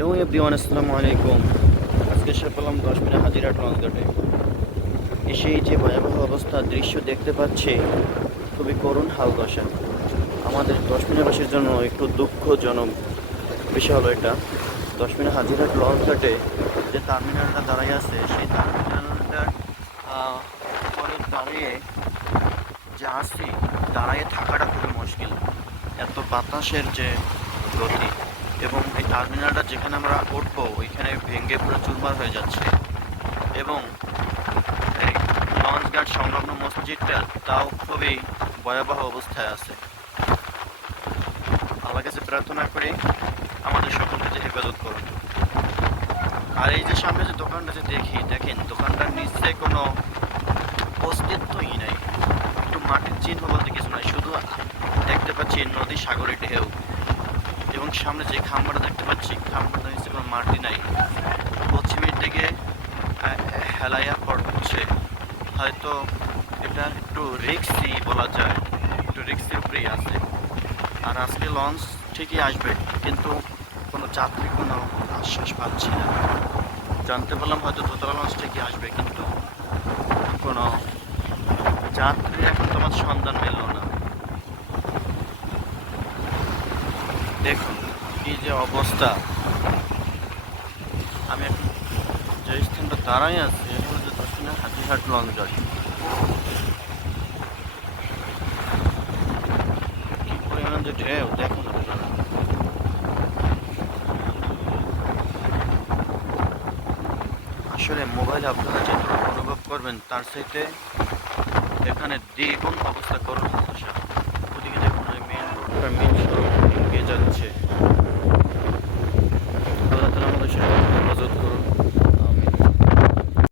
Hello everyone, আসসালামু আলাইকুম। আজকে সে পেলাম দশ মিনিট হাজিরা ট্রান্সগেটে এসেই যে ভয়াবহ অবস্থার দৃশ্য দেখতে পাচ্ছি, খুবই করুণ হাল দশা আমাদের দশ মিনিটবাসীর জন্য একটু দুঃখজনক বিষয় হলো এটা। দশ মিনিট হাজিরাট লঞ্চ ঘাটে যে টার্মিনালটা দাঁড়াই আছে, সেই টার্মিনালটার পরে দাঁড়িয়ে যে আসি দাঁড়াইয়ে থাকাটা খুবই মুশকিল। এত বাতাসের যে গতি। এবং এই টার্মিনালটা যেখানে আমরা উঠবো, ওইখানে ভেঙে পুরো চুরমার হয়ে যাচ্ছে। এবং এই লঞ্চ ঘাট সংলগ্ন মসজিদটা তাও খুবই ভয়াবহ অবস্থায় আছে। আল্লাহ কাছে প্রার্থনা করি, আমাদের সকলকে যে হেফাজত করুন। আর এই যে সামনে যে দোকানটা যে দেখি, দেখেন, দোকানটার নিচে কোনো অস্তিত্বই নাই। একটু মাটির চিহ্ন বলতে কিছু নাই, শুধু দেখতে পাচ্ছি নদী সাগরের ঢেউ। এবং সামনে যে খাম্বাটা দেখতে পাচ্ছি খাম্বাটা নিচে কোনো মাটি নাই। পশ্চিমের দিকে হেলাইয়া হচ্ছে, হয়তো এটা একটু রিক্সি বলা যায়। একটু রিক্সের উপরেই আছে। আর আজকে লঞ্চ ঠিকই আসবে, কিন্তু কোনো যাত্রী কোনো আশ্বাস পাচ্ছি না। জানতে পারলাম হয়তো দোতলা লঞ্চ ঠিকই আসবে, কিন্তু কোনো যাত্রী এখন তোমার সন্ধান মেললো না। দেখুন কি যে অবস্থা। আমি যে স্থানটা দাঁড়াই আছি, এটা যে দক্ষিণা হাতিহাট লঞ্চ কি পরিমাণ যে ঢেউ, দেখুন আসলে মোবাইল আপনারা যতটুকু অনুভব করবেন, তার সাথে এখানে দ্বিগুণ অবস্থা করুন। Hoşçakalın.